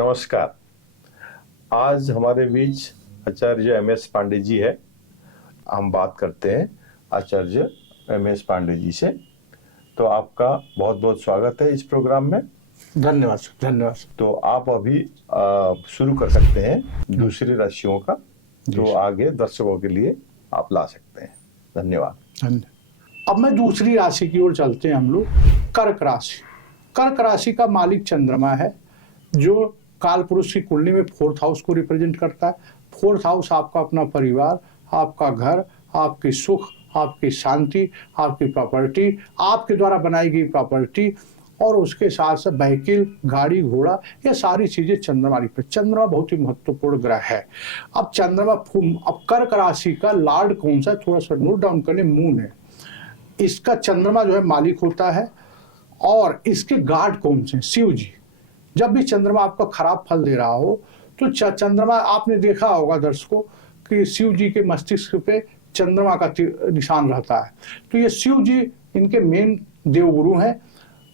नमस्कार। आज हमारे बीच आचार्य एम.एस. पांडे जी है। हम बात करते हैं आचार्य एम.एस. पांडे जी से। तो आपका बहुत बहुत स्वागत है इस प्रोग्राम में। धन्यवाद धन्यवाद। तो आप अभी शुरू कर सकते हैं दूसरी राशियों का, तो आगे दर्शकों के लिए आप ला सकते हैं। धन्यवाद। अब मैं दूसरी राशि की ओर चलते हैं हम लोग। कर्क राशि। कर्क राशि का मालिक चंद्रमा है, जो काल पुरुष की कुंडली में 4th हाउस को रिप्रेजेंट करता है। 4th हाउस आपका अपना परिवार, आपका घर, आपकी सुख, आपकी शांति, आपकी प्रॉपर्टी, आपके द्वारा बनाई गई प्रॉपर्टी, और उसके साथ साथ व्हीकल, गाड़ी घोड़ा, ये सारी चीजें चंद्रमा पर। चंद्रमा बहुत ही महत्वपूर्ण ग्रह है। अब चंद्रमा, अब कर्क राशि का लॉर्ड कौन सा है, थोड़ा सा नोट डाउन करें, मून है। इसका चंद्रमा जो है मालिक होता है, और इसके गार्ड कौन से, शिव जी। जब भी चंद्रमा आपका खराब फल दे रहा हो तो चंद्रमा, आपने देखा होगा दर्शकों कि शिव जी के मस्तिष्क पे चंद्रमा का निशान रहता है। तो ये शिव जी इनके मेन देवगुरु हैं।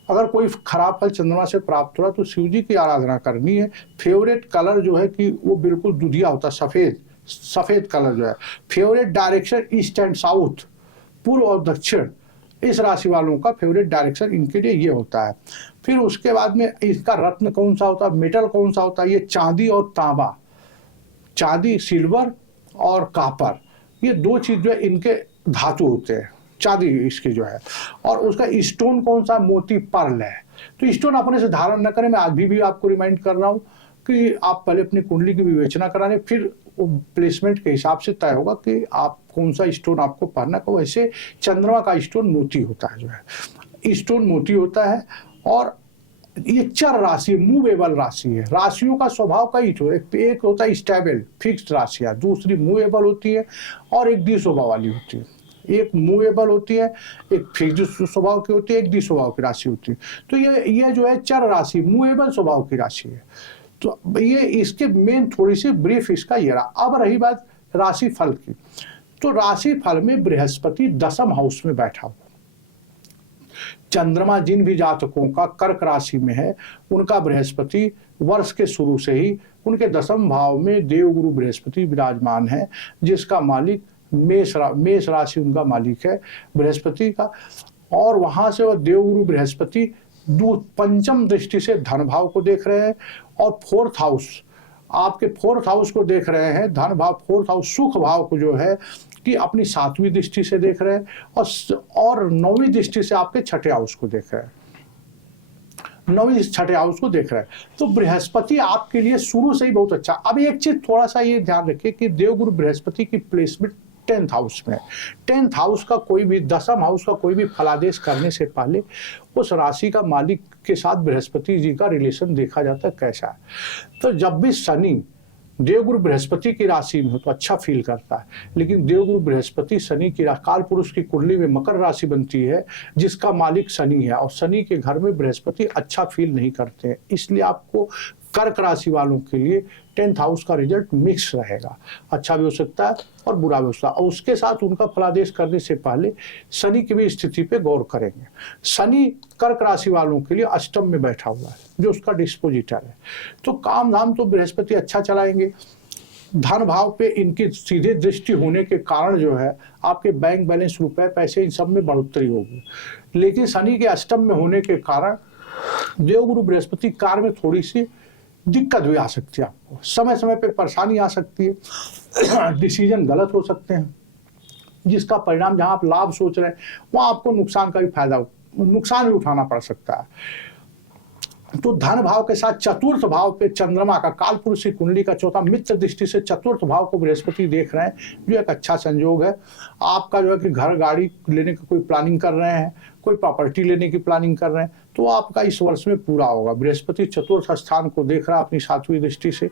अगर कोई खराब फल चंद्रमा से प्राप्त हो रहा तो शिव जी की आराधना करनी है। फेवरेट कलर जो है कि वो बिल्कुल दुधिया होता है, सफेद कलर जो है। Favourite direction east and south, पूर्व और दक्षिण। इस राशि वालों का फेवरेट डायरेक्शन इनके लिए ये होता है। फिर उसके बाद में इसका रत्न कौन सा होता है, मेटल कौन सा होता है, ये चांदी और तांबा, चांदी, सिल्वर और कापर, ये दो चीज जो है इनके धातु होते हैं। चांदी इसकी जो है, और उसका स्टोन कौन सा, मोती, पर्ल है। तो स्टोन अपने से धारण न करें। मैं आज भी आपको रिमाइंड कर रहा हूँ कि आप पहले अपनी कुंडली की विवेचना कराने, फिर वो प्लेसमेंट के हिसाब से तय होगा कि आप कौन सा स्टोन आपको पहनना है। वैसे चंद्रमा का स्टोन मोती होता है, जो है स्टोन मोती होता है। और ये चर राशि, मूवेबल राशि है। राशियों का स्वभाव कई तो, एक होता है स्टेबल फिक्स्ड राशियां, दूसरी मूवेबल होती है, और एक द्वि स्वभाव वाली होती है। एक मूवेबल होती है, एक फिक्स्ड स्वभाव की होती है, एक द्वि स्वभाव की राशि होती है। तो ये जो है चर राशि, मूवेबल स्वभाव की राशि है। तो ये इसके मेन थोड़ी सी ब्रीफ इसका ये रहा। अब रही बात राशि फल की, तो राशि फल में बृहस्पति 10th हाउस में बैठा हुआ। चंद्रमा जिन भी जातकों का कर्क राशि में है, उनका बृहस्पति वर्ष के शुरू से ही उनके 10th भाव में देवगुरु बृहस्पति विराजमान है, जिसका मालिक मेष राशि उनका मालिक है बृहस्पति का। और वहां से वह देवगुरु बृहस्पति 5th दृष्टि से धन भाव को देख रहे हैं, और 4th हाउस, आपके 4th हाउस को देख रहे हैं, धन भाव, 4th हाउस सुख भाव को जो है कि अपनी 7वीं दृष्टि से देख रहे हैं, और 9वीं दृष्टि से आपके 6ठे हाउस को देख रहे हैं, 9वीं 6ठे हाउस को देख रहे हैं। तो बृहस्पति आपके लिए शुरू से ही बहुत अच्छा। अब एक चीज थोड़ा सा ये ध्यान रखिए कि देवगुरु बृहस्पति की प्लेसमेंट 10th हाउस में। 10th हाउस का कोई भी, 10th हाउस का कोई भी फलादेश करने से पहले उस राशि का मालिक के साथ बृहस्पति जी का रिलेशन देखा जाता है कैसा है। तो जब भी शनि देवगुरु बृहस्पति की राशि में हो तो अच्छा फील करता है, लेकिन देवगुरु बृहस्पति शनि की काल पुरुष की कुंडली में मकर राशि बनती है, जिसका मालिक शनि है, और शनि के घर में बृहस्पति अच्छा फील नहीं करते हैं। इसलिए आपको कर्क राशि वालों के लिए 10th हाउस का रिजल्ट मिक्स रहेगा, अच्छा भी हो सकता है और बुरा भी हो सकता है। और उसके साथ उनका फलादेश करने से पहले शनि की भी स्थिति पे गौर करेंगे। शनि कर्क राशि वालों के लिए अष्टम में बैठा हुआ है, जो उसका डिस्पोजिटर है। तो काम धाम तो बृहस्पति अच्छा चलाएंगे। धन भाव पे इनकी सीधे दृष्टि होने के कारण जो है आपके बैंक बैलेंस, रुपए, पैसे, इन सब में बढ़ोतरी होगी। लेकिन शनि के अष्टम में होने के कारण देवगुरु बृहस्पति कार्य में थोड़ी सी दिक्कत भी आ सकती है, आपको समय समय पे परेशानी आ सकती है, डिसीजन गलत हो सकते हैं, जिसका परिणाम जहां आप लाभ सोच रहे हैं वहां आपको नुकसान का भी नुकसान भी उठाना पड़ सकता है। तो धन भाव के साथ 4th भाव पे चंद्रमा का, काल पुरुष की कुंडली का 4था मित्र दृष्टि से 4th भाव को बृहस्पति देख रहे हैं, जो एक अच्छा संयोग है। आपका जो है कि घर गाड़ी लेने का कोई प्लानिंग कर रहे हैं, कोई प्रॉपर्टी लेने की प्लानिंग कर रहे हैं, तो आपका इस वर्ष में पूरा होगा। बृहस्पति 4th स्थान को देख रहा है अपनी 7वीं दृष्टि से,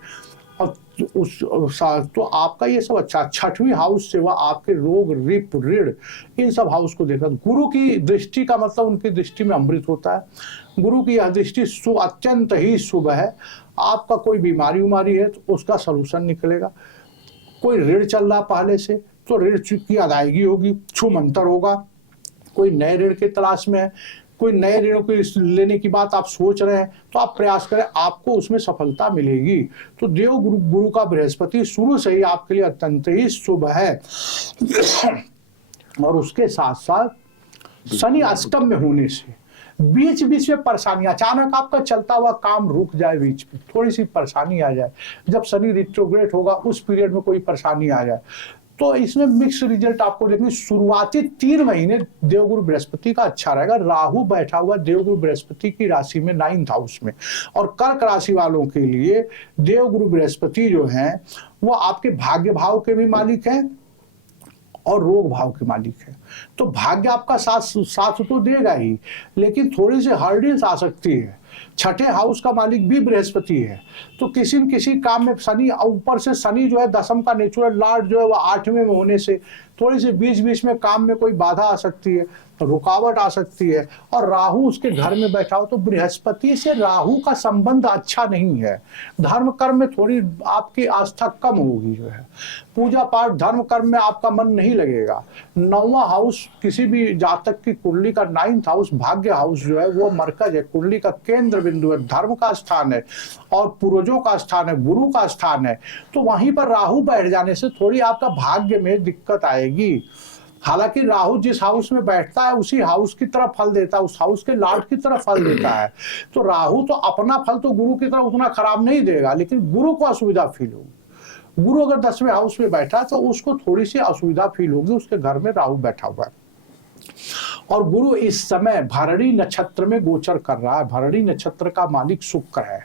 और तो आपका ये सब अच्छा। 6वीं हाउस से वह आपके रोग, रिप, ऋण, इन सब हाउस को देख रहा है। गुरु की दृष्टि का मतलब उनकी दृष्टि में अमृत होता है। गुरु की यह दृष्टि अत्यंत ही शुभ है। आपका कोई बीमारी उमारी है तो उसका सलूशन निकलेगा। कोई ऋण चल रहा पहले से तो ऋण की अदायगी होगी, छूमंतर होगा। कोई नए ऋण की तलाश में है, कोई नए ऋण को लेने की बात आप सोच रहे हैं तो आप प्रयास करें, आपको उसमें सफलता मिलेगी। तो देव गुरु का बृहस्पति शुरू से ही आपके लिए अत्यंत ही शुभ है। और उसके साथ साथ शनि अष्टम में होने से बीच बीच में परेशानी, अचानक आपका चलता हुआ काम रुक जाए, बीच में थोड़ी सी परेशानी आ जाए, जब शनि रिट्रोग्रेड होगा उस पीरियड में कोई परेशानी आ जाए, तो इसमें मिक्स रिजल्ट आपको देखने। शुरुआती 3 महीने देवगुरु बृहस्पति का अच्छा रहेगा। राहु बैठा हुआ देवगुरु बृहस्पति की राशि में 9th हाउस में, और कर्क राशि वालों के लिए देवगुरु बृहस्पति जो है वो आपके भाग्य भाव के भी मालिक हैं और रोग भाव के मालिक है। तो भाग्य आपका साथ तो देगा ही, लेकिन थोड़ी सी हर्डिल्स आ सकती है। 6ठे हाउस का मालिक भी बृहस्पति है, तो किसी न किसी काम में शनि, ऊपर से शनि जो है दशम का नेचुरल लॉर्ड जो है वो 8वें में होने से थोड़ी सी बीच बीच में काम में कोई बाधा आ सकती है, रुकावट आ सकती है। और राहु उसके घर में बैठा हो तो बृहस्पति से राहु का संबंध अच्छा नहीं है। धर्म कर्म में थोड़ी आपकी आस्था कम होगी, जो है पूजा पाठ धर्म कर्म में आपका मन नहीं लगेगा। 9वां हाउस किसी भी जातक की कुंडली का 9th हाउस भाग्य हाउस जो है वो मरकज है, कुंडली का केंद्र बिंदु है, धर्म का स्थान है और पूर्वजों का स्थान है, गुरु का स्थान है। तो वहीं पर राहु बैठ जाने से थोड़ी आपका भाग्य में दिक्कत आएगी। हालांकि राहु जिस हाउस में बैठता है उसी हाउस की तरफ फल देता है, उस हाउस के लॉर्ड की तरफ फल देता है। तो राहु तो अपना फल तो गुरु की तरफ उतना खराब नहीं देगा, लेकिन गुरु को असुविधा फील होगी। गुरु अगर 10वें हाउस में बैठा तो उसको थोड़ी सी असुविधा फील होगी, उसके घर में राहु बैठा हुआ है। और गुरु इस समय भरणी नक्षत्र में गोचर कर रहा है। भरणी नक्षत्र का मालिक शुक्र है।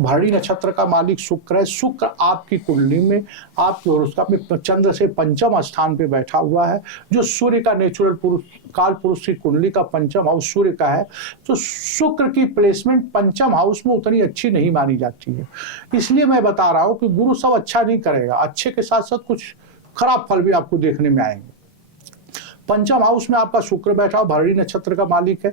भरणी नक्षत्र का मालिक शुक्र है। शुक्र आपकी कुंडली में आपके हॉरोस्कोप में चंद्र से 5म स्थान पे बैठा हुआ है, जो सूर्य का नेचुरल पुरुष काल पुरुष की कुंडली का 5म हाउस सूर्य का है। तो शुक्र की प्लेसमेंट 5म हाउस में उतनी अच्छी नहीं मानी जाती है। इसलिए मैं बता रहा हूं कि गुरु सब अच्छा नहीं करेगा, अच्छे के साथ साथ कुछ खराब फल भी आपको देखने में आएंगे। 5म हाउस में आपका शुक्र बैठा हुआ भरणी नक्षत्र का मालिक है।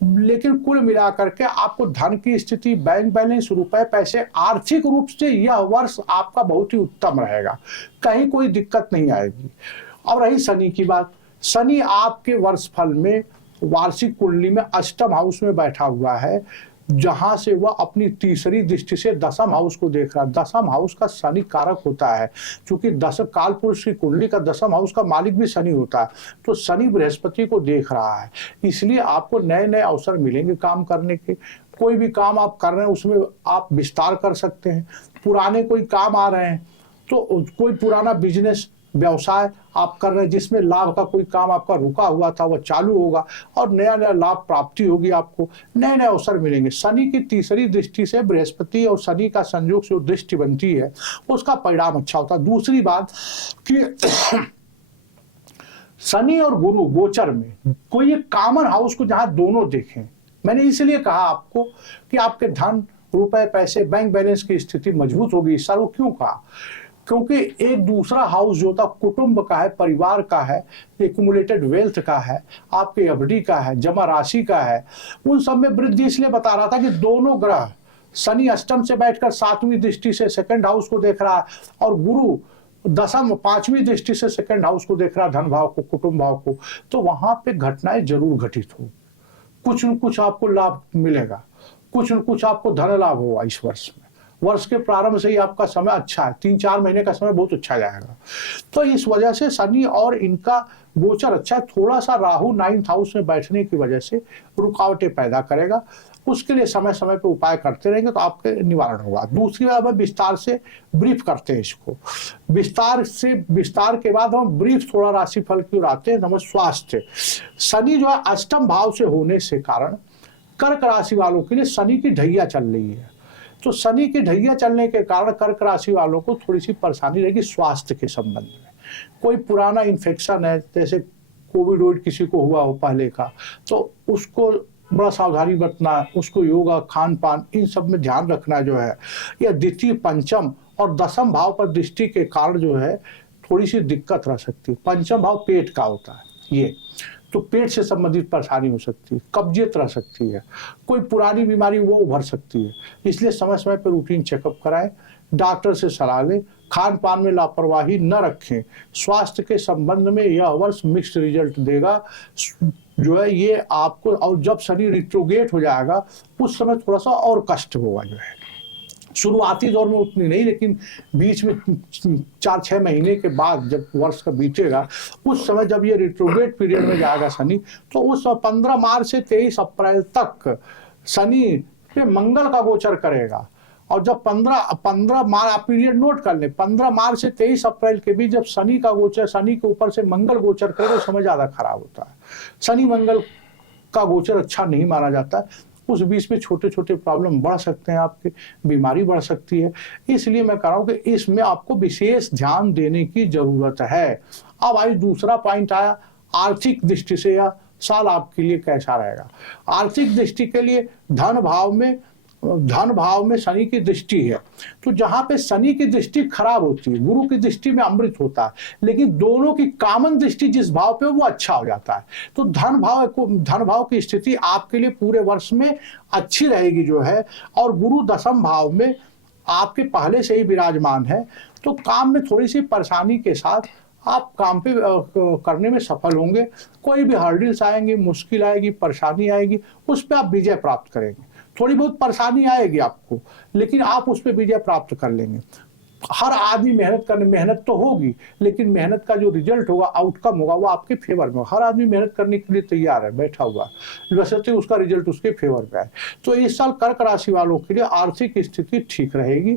लेकिन कुल मिलाकर के आपको धन की स्थिति, बैंक बैलेंस, रुपए पैसे, आर्थिक रूप से यह वर्ष आपका बहुत ही उत्तम रहेगा, कहीं कोई दिक्कत नहीं आएगी। अब रही शनि की बात, शनि आपके वर्ष फल में वार्षिक कुंडली में 8म हाउस में बैठा हुआ है, जहां से वह अपनी तीसरी दृष्टि से 10म हाउस को देख रहा है। 10म हाउस का शनि कारक होता है, क्योंकि 10 काल पुरुष की कुंडली का 10म हाउस का मालिक भी शनि होता है। तो शनि बृहस्पति को देख रहा है, इसलिए आपको नए नए अवसर मिलेंगे काम करने के। कोई भी काम आप कर रहे हैं उसमें आप विस्तार कर सकते हैं। पुराने कोई काम आ रहे हैं तो कोई पुराना बिजनेस व्यवसाय आप कर रहे हैं जिसमें लाभ का कोई काम आपका रुका हुआ था, वह चालू होगा और नया नया लाभ प्राप्ति होगी, आपको नए नए अवसर मिलेंगे। शनि की तीसरी दृष्टि से बृहस्पति और शनि का संयोग से जो दृष्टि बनती है उसका परिणाम अच्छा होता है। दूसरी बात कि शनि और गुरु गोचर में कोई एक कॉमन हाउस को जहां दोनों देखें, मैंने इसलिए कहा आपको कि आपके धन, रुपए, पैसे, बैंक बैलेंस की स्थिति मजबूत होगी। इस साल वो क्यों कहा, क्योंकि एक दूसरा हाउस जो था कुटुंब का है, परिवार का है, एक्यूमुलेटेड वेल्थ का है, आपके एफडी का है, जमा राशि का है, उन सब में वृद्धि। इसलिए बता रहा था कि दोनों ग्रह, शनि अष्टम से बैठकर 7वीं दृष्टि से 2nd हाउस को देख रहा है और गुरु 5वीं दृष्टि से 2nd हाउस को देख रहा है, धन भाव को, कुटुंब भाव को। तो वहां पे घटनाएं जरूर घटित हो, कुछ न कुछ आपको लाभ मिलेगा, कुछ न कुछ आपको धन लाभ होगा इस वर्ष में। वर्ष के प्रारंभ से ही आपका समय अच्छा है, 3-4 महीने का समय बहुत अच्छा जाएगा। तो इस वजह से शनि और इनका गोचर अच्छा है। थोड़ा सा राहु 9th हाउस में बैठने की वजह से रुकावटें पैदा करेगा, उसके लिए समय समय पे उपाय करते रहेंगे तो आपके निवारण होगा। दूसरी बात हम विस्तार से ब्रीफ करते हैं इसको, विस्तार के बाद हम ब्रीफ थोड़ा राशिफल की ओर आते हैं। स्वास्थ्य, शनि जो है 8म भाव से होने से कारण कर्क राशि वालों के लिए शनि की ढैया चल रही है। तो शनि की ढैया चलने के कारण कर्क राशि वालों को थोड़ी सी परेशानी रहेगी स्वास्थ्य के संबंध में। कोई पुराना इन्फेक्शन है, जैसे कोविड किसी को हुआ हो पहले का, तो उसको बड़ा सावधानी बरतना है, उसको योगा, खान पान, इन सब में ध्यान रखना जो है। यह द्वितीय, 5म और 10म भाव पर दृष्टि के कारण जो है थोड़ी सी दिक्कत रह सकती है। 5म भाव पेट का होता है, ये तो पेट से संबंधित परेशानी हो सकती है, कब्जियत रह सकती है, कोई पुरानी बीमारी वो उभर सकती है। इसलिए समय समय पर रूटीन चेकअप कराएं, डॉक्टर से सलाह लें, खान पान में लापरवाही न रखें। स्वास्थ्य के संबंध में यह वर्ष मिक्स्ड रिजल्ट देगा। जो है ये आपको, और जब शनि रिट्रोगेट हो जाएगा उस समय थोड़ा सा और कष्ट होगा जो है। शुरुआती दौर में उतनी नहीं, लेकिन बीच में 4-6 महीने के बाद जब वर्ष का बीतेगा उस समय जब ये रिट्रोग्रेड पीरियड में जाएगा शनि, तो उस 15 मार्च से 23 अप्रैल तक शनि पे मंगल का गोचर करेगा। और जब 15 मार्च, आप पीरियड नोट कर लें, 15 मार्च से 23 अप्रैल के बीच जब शनि का गोचर, शनि के ऊपर से मंगल गोचर करे तो समय ज़्यादा खराब होता है। शनि मंगल का गोचर अच्छा नहीं माना जाता, उस बीच में छोटे छोटे प्रॉब्लम बढ़ सकते हैं, आपके बीमारी बढ़ सकती है। इसलिए मैं कह रहा हूँ कि इसमें आपको विशेष ध्यान देने की जरूरत है। अब आई दूसरा पॉइंट आया, आर्थिक दृष्टि से यह साल आपके लिए कैसा रहेगा। आर्थिक दृष्टि के लिए धन भाव में शनि की दृष्टि है, तो जहां पे शनि की दृष्टि खराब होती है, गुरु की दृष्टि में अमृत होता है, लेकिन दोनों की कॉमन दृष्टि जिस भाव पे वो अच्छा हो जाता है। तो धन भाव की स्थिति आपके लिए पूरे वर्ष में अच्छी रहेगी जो है। और गुरु 10वें भाव में आपके पहले से ही विराजमान है, तो काम में थोड़ी सी परेशानी के साथ आप काम पे करने में सफल होंगे। कोई भी हर्डल्स आएंगे, मुश्किल आएगी, परेशानी आएगी, उस पर आप विजय प्राप्त करेंगे। थोड़ी बहुत परेशानी आएगी आपको, लेकिन आप उस पर विजय प्राप्त कर लेंगे। हर आदमी मेहनत तो होगी, लेकिन मेहनत का जो रिजल्ट होगा, आउटकम होगा, वो आपके फेवर में होगा। हर आदमी मेहनत करने के लिए तैयार है, बैठा हुआ, वैसे उसका रिजल्ट उसके फेवर में है। तो इस साल कर्क राशि वालों के लिए आर्थिक स्थिति ठीक रहेगी।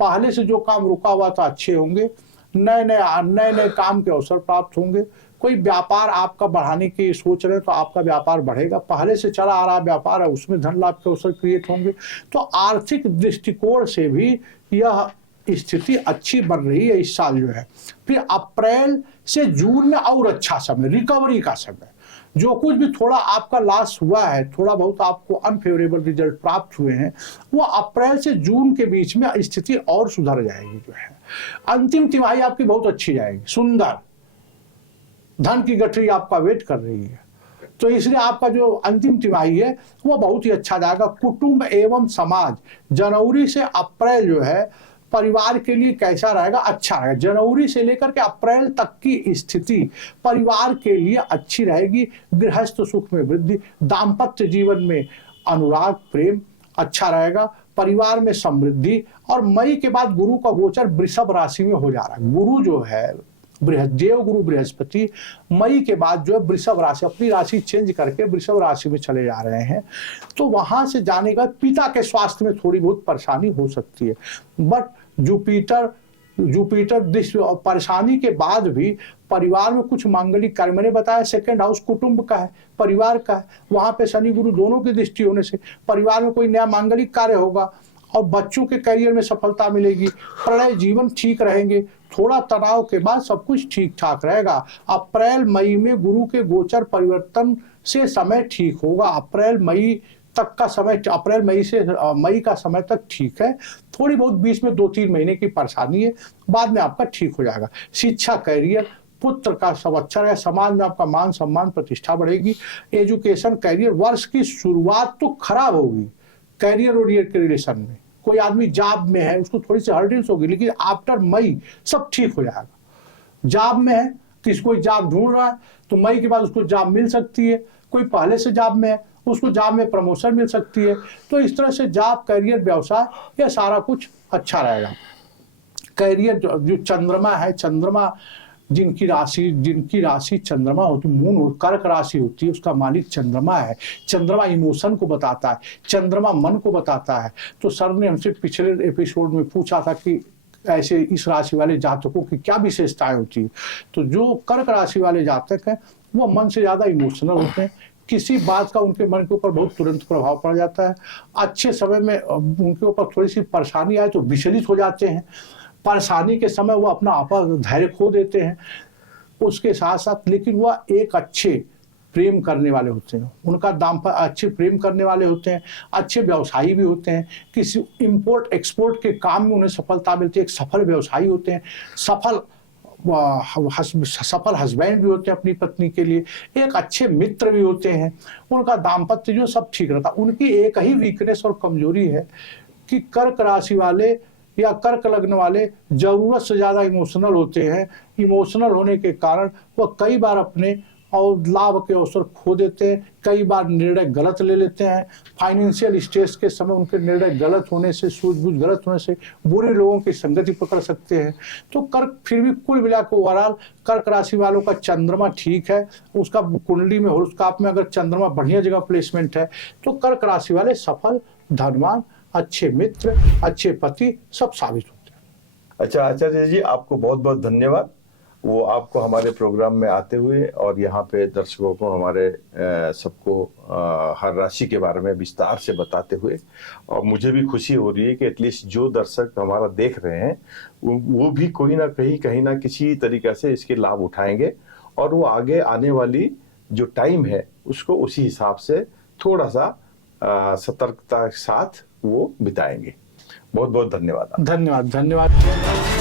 पहले से जो काम रुका हुआ था अच्छे होंगे, नए नए काम के अवसर प्राप्त होंगे। कोई व्यापार आपका बढ़ाने की सोच रहे हैं तो आपका व्यापार बढ़ेगा। पहले से चला आ रहा व्यापार है, उसमें धन लाभ के अवसर क्रिएट होंगे। तो आर्थिक दृष्टिकोण से भी यह स्थिति अच्छी बन रही है इस साल जो है। फिर अप्रैल से जून में और अच्छा समय, रिकवरी का समय। जो कुछ भी थोड़ा आपका लॉस हुआ है, थोड़ा बहुत आपको अनफेवरेबल रिजल्ट प्राप्त हुए हैं, वो अप्रैल से जून के बीच में स्थिति और सुधर जाएगी जो है। अंतिम तिमाही आपकी बहुत अच्छी जाएगी, सुंदर। धन की गठरी आपका वेट कर रही है, तो इसलिए आपका जो अंतिम तिमाही है वो बहुत ही अच्छा जाएगा। कुटुंब एवं समाज, जनवरी से अप्रैल जो है परिवार के लिए कैसा रहेगा, अच्छा रहेगा। जनवरी से लेकर के अप्रैल तक की स्थिति परिवार के लिए अच्छी रहेगी। गृहस्थ सुख में वृद्धि, दाम्पत्य जीवन में अनुराग प्रेम अच्छा रहेगा, परिवार में समृद्धि। और मई के बाद गुरु का गोचर वृषभ राशि में हो जा रहा है। गुरु जो है देव गुरु बृहस्पति मई के बाद जो है वृषभ राशि, अपनी राशि चेंज करके वृषभ राशि में चले जा रहे हैं। तो वहां से जाने का पिता के स्वास्थ्य में थोड़ी बहुत परेशानी हो सकती है, बट जुपिटर परेशानी के बाद भी परिवार में कुछ मांगलिक कार्य, मैंने बताया सेकंड हाउस कुटुंब का है, परिवार का है, वहां पे शनि गुरु दोनों की दृष्टि होने से परिवार में कोई नया मांगलिक कार्य होगा और बच्चों के करियर में सफलता मिलेगी। प्रणय जीवन ठीक रहेंगे, थोड़ा तनाव के बाद सब कुछ ठीक ठाक रहेगा। अप्रैल मई में गुरु के गोचर परिवर्तन से समय ठीक होगा। अप्रैल मई तक का समय, अप्रैल मई से मई का समय तक ठीक है। थोड़ी बहुत बीच में 2-3 महीने की परेशानी है, बाद में आपका ठीक हो जाएगा। शिक्षा, कैरियर, पुत्र का सब अच्छा रहेगा। समाज में आपका मान सम्मान प्रतिष्ठा बढ़ेगी। एजुकेशन, कैरियर, वर्ष की शुरुआत तो खराब होगी कैरियर और ईयर के रिलेशन में। कोई आदमी जॉब में है उसको थोड़ी सी हर्डल्स होगी, लेकिन आफ्टर मई सब ठीक हो जाएगा। जॉब में है, किसी कोई जॉब ढूंढ रहा है तो मई के बाद उसको जॉब मिल सकती है। कोई पहले से जॉब में है उसको जॉब में प्रमोशन मिल सकती है। तो इस तरह से जॉब, कैरियर, व्यवसाय, यह सारा कुछ अच्छा रहेगा। कैरियर जो चंद्रमा है, चंद्रमा जिनकी राशि चंद्रमा होती, मून कर्क राशि होती है, उसका मालिक चंद्रमा है। चंद्रमा इमोशन को बताता है, चंद्रमा मन को बताता है। तो सर ने हमसे पिछले एपिसोड में पूछा था कि ऐसे इस राशि वाले जातकों की क्या विशेषताएं होती है। तो जो कर्क राशि वाले जातक हैं वो मन से ज्यादा इमोशनल होते हैं। किसी बात का उनके मन के ऊपर बहुत तुरंत प्रभाव पड़ जाता है। अच्छे समय में उनके ऊपर थोड़ी सी परेशानी आए तो विचलित हो जाते हैं। परेशानी के समय वो अपना आपा धैर्य खो देते हैं। उसके साथ साथ लेकिन वह एक अच्छे प्रेम करने वाले होते हैं, उनका अच्छे प्रेम करने वाले होते हैं, अच्छे व्यवसायी भी होते हैं। किसी इंपोर्ट एक्सपोर्ट के काम में उन्हें सफलता मिलती है, एक सफल व्यवसायी होते हैं, सफल हस्बैंड भी होते हैं अपनी पत्नी के लिए, एक अच्छे मित्र भी होते हैं। उनका दाम्पत्य जो सब ठीक रहता है। उनकी एक ही वीकनेस और कमजोरी है कि कर्क राशि वाले या कर्क लग्न वाले जरूरत से ज्यादा इमोशनल होते हैं। इमोशनल होने के कारण वह कई बार अपने और लाभ के अवसर खो देते हैं, कई बार निर्णय गलत ले लेते हैं। फाइनेंशियल स्ट्रेस के समय उनके निर्णय गलत होने से, सूझबूझ गलत होने से बुरे लोगों की संगति पकड़ सकते हैं। तो कर्क फिर भी कुल मिलाकर ओवरऑल कर्क राशि वालों का चंद्रमा ठीक है, उसका कुंडली में हॉरोस्कोप में अगर चंद्रमा बढ़िया जगह प्लेसमेंट है तो कर्क राशि वाले सफल, धनवान, अच्छे मित्र, अच्छे पति सब साबित होते हैं। अच्छा आचार्य जी, आपको बहुत बहुत धन्यवाद। वो आपको हमारे प्रोग्राम में आते हुए और यहाँ पे दर्शकों को हमारे सबको हर राशि के बारे में विस्तार से बताते हुए, और मुझे भी खुशी हो रही है कि एटलीस्ट जो दर्शक हमारा देख रहे हैं वो भी कोई ना कहीं ना किसी तरीके से इसके लाभ उठाएंगे और वो आगे आने वाली जो टाइम है उसको उसी हिसाब से थोड़ा सा सतर्कता के साथ वो बिताएंगे। बहुत बहुत धन्यवाद। धन्यवाद।